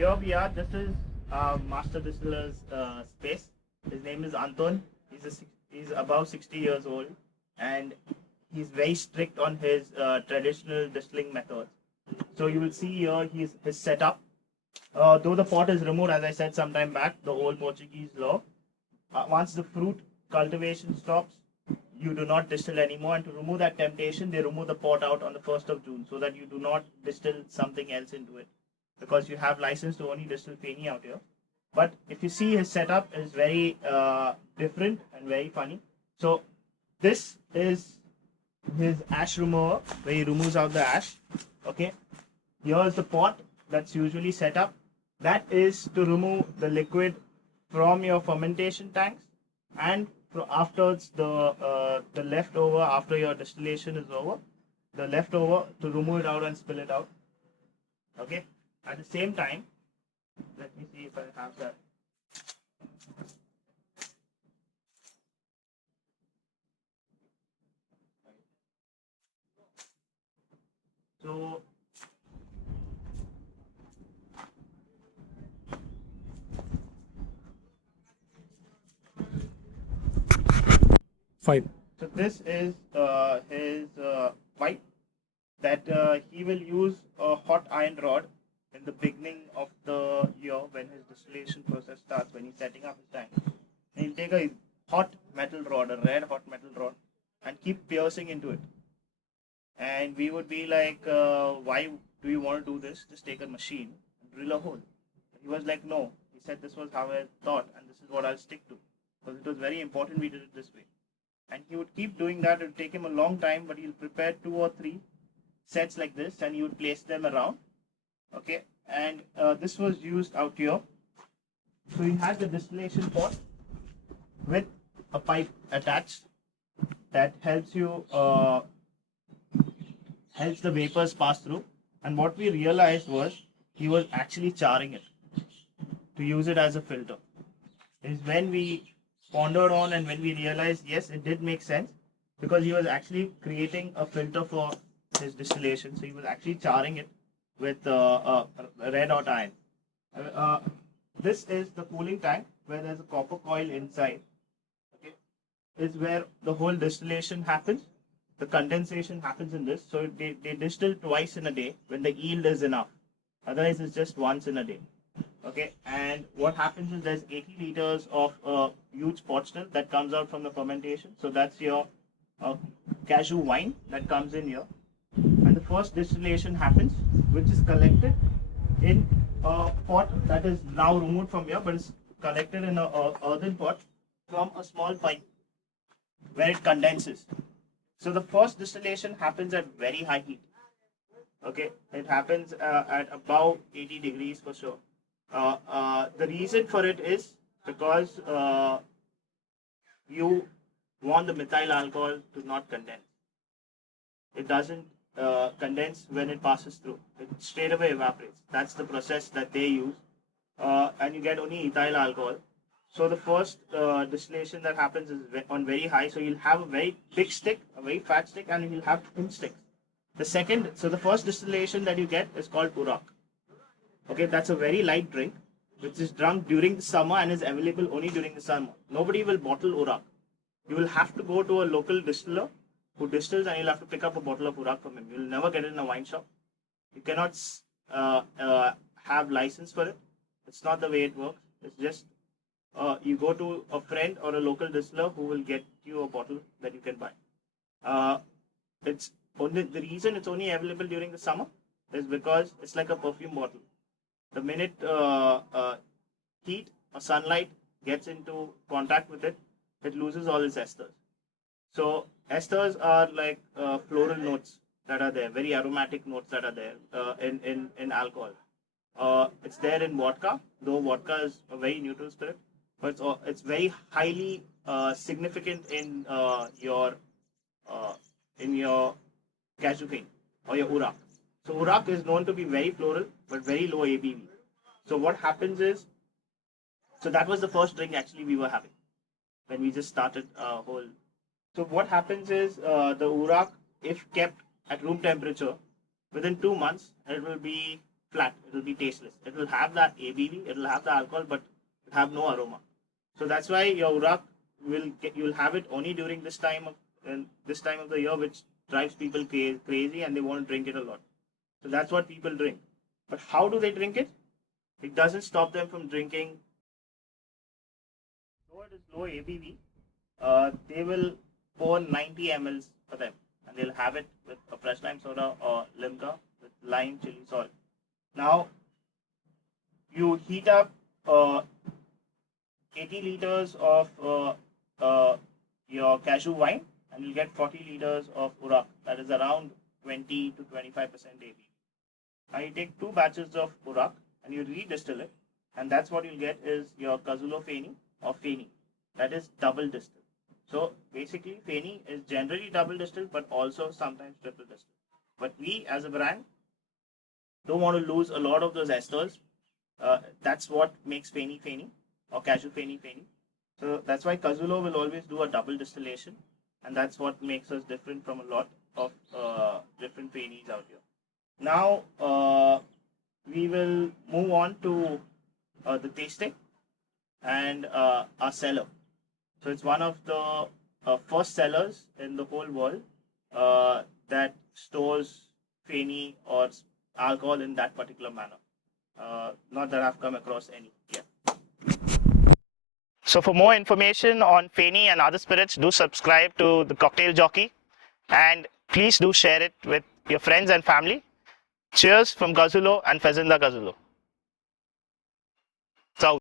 here we are. This is master distiller's space. His name is Anton. He's about 60 years old, and he's very strict on his traditional distilling methods. So you will see here his setup. Though the pot is removed, as I said some time back, the old Portuguese law. Once the fruit cultivation stops, you do not distill anymore. And to remove that temptation, they remove the pot out on the 1st of June so that you do not distill something else into it, because you have license to only distill Feni out here. But if you see, his setup is very different and very funny. So this is his ash remover, where he removes out the ash. Okay, here is the pot that's usually set up. That is to remove the liquid from your fermentation tanks, and afterwards the leftover after your distillation is over, the leftover to remove it out and spill it out. Okay. At the same time, let me see if I have that. So Fine. So this is his pipe that he will use a hot iron rod in the beginning of the year when his distillation process starts, when he's setting up his tank. And he'll take a hot metal rod, a red hot metal rod, and keep piercing into it. And we would be like, why do you want to do this? Just take a machine and drill a hole. He was like, no. He said this was how I thought, and this is what I'll stick to, because it was very important we did it this way. And he would keep doing that. It would take him a long time, but he'll prepare 2 or 3 sets like this, and he would place them around. Okay, and this was used out here. So he has the distillation pot with a pipe attached that helps you helps the vapors pass through. And what we realized was he was actually charring it to use it as a filter. Is when we pondered on and when we realized, yes, it did make sense, because he was actually creating a filter for his distillation. So he was actually charring it with a red hot iron. This is the cooling tank where there's a copper coil inside. Okay, is where the whole distillation happens. The condensation happens in this. So they distill twice in a day when the yield is enough. Otherwise, it's just once in a day. Okay, and what happens is there's 80 liters of huge pot still that comes out from the fermentation. So that's your kaju wine that comes in here. And the first distillation happens, which is collected in a pot that is now removed from here, but it's collected in a earthen pot from a small pipe where it condenses. So the first distillation happens at very high heat. Okay, it happens at about 80 degrees for sure. The reason for it is because you want the methyl alcohol to not condense. It doesn't condense when it passes through. It straight away evaporates. That's the process that they use. And you get only ethyl alcohol. So the first distillation that happens is on very high. So you'll have a very big stick, a very fat stick, and you'll have thin sticks. The first distillation that you get is called urak. Okay, that's a very light drink, which is drunk during the summer and is available only during the summer. Nobody will bottle urak. You will have to go to a local distiller who distills, and you'll have to pick up a bottle of urak from him. You'll never get it in a wine shop. You cannot have license for it. It's not the way it works. It's just you go to a friend or a local distiller who will get you a bottle that you can buy. It's only the reason it's only available during the summer is because it's like a perfume bottle. The minute heat or sunlight gets into contact with it, it loses all its esters. So esters are like floral notes that are there, very aromatic notes that are there in alcohol. It's there in vodka, though vodka is a very neutral spirit, but it's very highly significant in your kaju cane or your urak. So urak is known to be very floral but very low ABV. So what happens is, so that was the first drink actually we were having when we just started whole. So what happens is the urak, if kept at room temperature, within 2 months it will be flat. It will be tasteless. It will have that ABV, it will have the alcohol, but it have no aroma. So that's why your urak you'll have it only during this time of the year, which drives people crazy, and they want to drink it a lot. So that's what people drink. But how do they drink it? It doesn't stop them from drinking. Though it is low ABV, they will pour 90 ml for them, and they'll have it with a fresh lime soda or limca with lime, chili, salt. Now, you heat up 80 liters of your cashew wine, and you'll get 40 liters of urak. That is around 20 to 25% ABV. Now you take 2 batches of urak and you redistill it, and that's what you'll get is your Kazulo Feni or Feni. That is double distilled. So basically, Feni is generally double distilled, but also sometimes triple distilled. But we, as a brand, don't want to lose a lot of those esters. That's what makes Feni or cashew Feni. So that's why Kazulo will always do a double distillation, and that's what makes us different from a lot of different Fenis out here. Now we will move on to the tasting and our cellar. So it's one of the first cellars in the whole world that stores Feni or alcohol in that particular manner. Not that I've come across any yet. So for more information on Feni and other spirits, do subscribe to the Cocktail Jockey, and please do share it with your friends and family. Cheers from Gazulo and Fezenda Gazulo. Ciao.